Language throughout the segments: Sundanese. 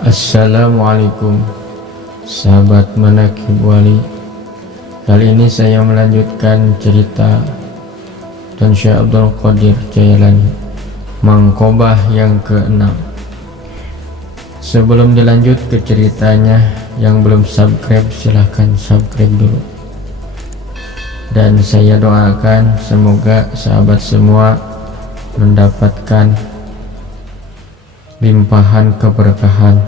Assalamualaikum sahabat Manaqib Wali. Kali ini saya melanjutkan cerita dan Syekh Abdul Qadir Jailani, Mangkobah yang ke-6. Sebelum dilanjut ke ceritanya, yang belum subscribe silahkan subscribe dulu. Dan saya doakan semoga sahabat semua mendapatkan limpahan keberkahan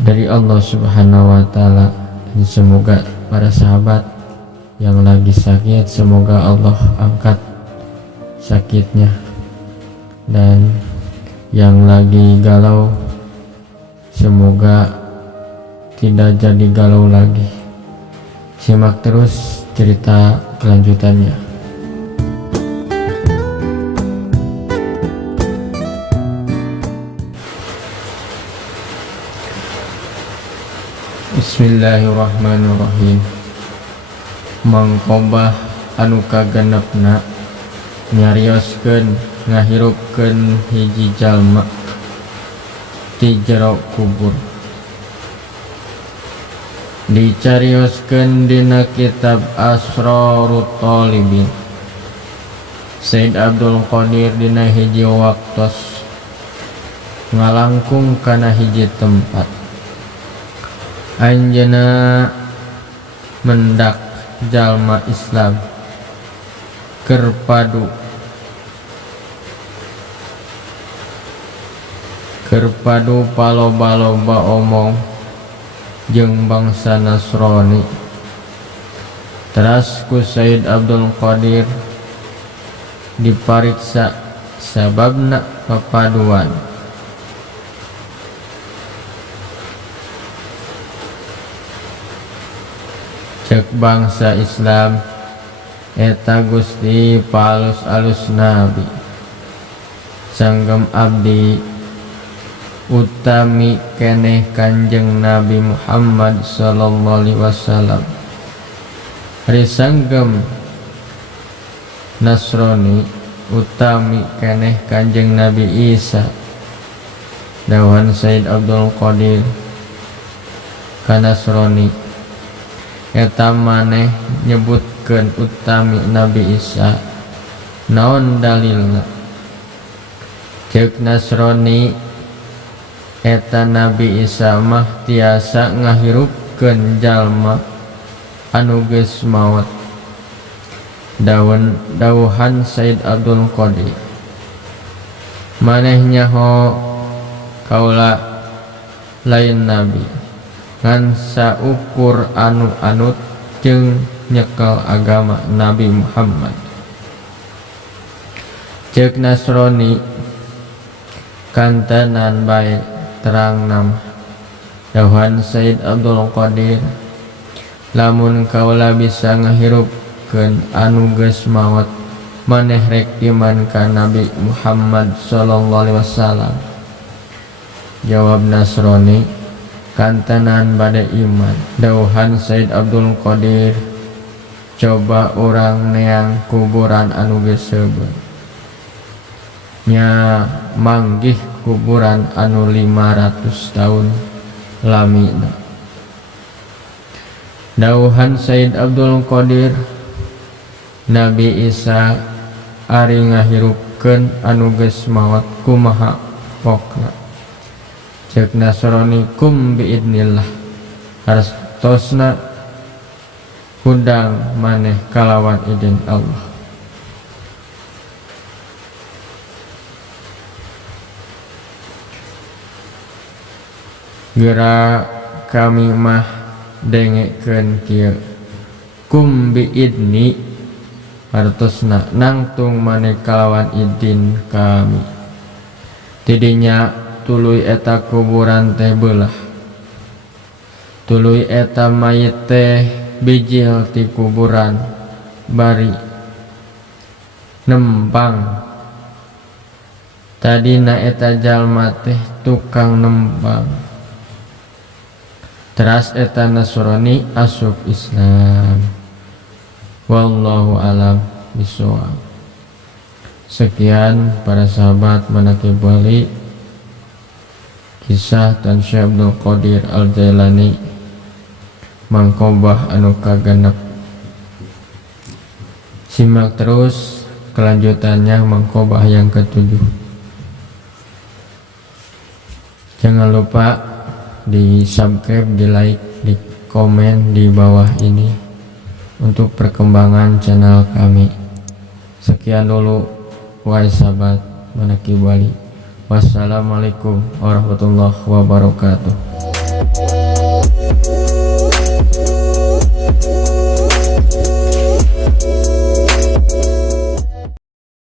dari Allah Subhanahu wa Ta'ala, dan semoga para sahabat yang lagi sakit semoga Allah angkat sakitnya, dan yang lagi galau semoga tidak jadi galau lagi. Simak terus cerita kelanjutannya. Bismillahirrahmanirrahim. Mangkobah anu kagenepna nyarioskeun ngahirupkeun hiji jalma ti jero kubur. Dicarioskeun dina kitab Asrarut Talibin. Said Abdul Qadir dina hiji waktos ngalangkung kana hiji tempat. Anjeuna mendak jalma Islam kerpadu paloba-loba omong jeung bangsa Nasrani. Teras ku Said Abdul Qadir dipariksa sababna papaduan. Cek bangsa Islam eta Gusti palus-alus Nabi sanggem abdi utami keneh Kanjeng Nabi Muhammad sallallahu alaihi wasallam. Ari sanggem Nasrani utami keneh Kanjeng Nabi Isa. Dawan Said Abdul Qadir ka Nasrani, eta maneh nyebutkeun utami Nabi Isa, naon dalilna? Ceuk Nasrani, eta Nabi Isa mah tiasa ngahirupkeun jalma anu geus maot. Dawuhan Said Abdul Qadir, maneh nyaho kaula lain nabi ngan saukur anu anut jeung nyekel agama Nabi Muhammad. Ceuk Nasrani, kantenan bae terang nama. Dawuhan Said Abdul Qadir, lamun kaula bisa ngahirupkeun anu geus maot, maneh rek iman ka Nabi Muhammad sallallahu alaihi wasallam. Jawab Nasrani, kantenan bade iman. Dawuhan Said Abdul Qadir, coba orang neang kuburan anu geus seubeung, nya manggih kuburan anu 500 tahun lamina. Dawuhan Said Abdul Qadir, Nabi Isa ari ngahirupkeun anu geus maot kumaha pokna? Ceuk Nasrani, kum biidnillah, hartosna hudang maneh kalawan izin Allah. Geura kami mah dengekeun kieu, kum biidni, hartosna nangtung maneh kalawan izin kami. Tidinya tuluy eta kuburan teh beulah, tuluy eta mayit teh bijil ti kuburan bari nembang. Tadina eta jalma teh tukang nembang. Teras eta Nasrani asup Islam. Wallahu alam bishawab. Sekian para sahabat Manaqib Wali, Kisah Tan Syekh Abdul Qadir Al-Jailani mangkobah anu kagenep. Simak terus kelanjutannya mangkobah yang ketujuh. Jangan lupa di subscribe, di like, di komen di bawah ini untuk perkembangan channel kami. Sekian dulu, wahai sahabat Manaqib Wali. Wassalamualaikum warahmatullahi wabarakatuh.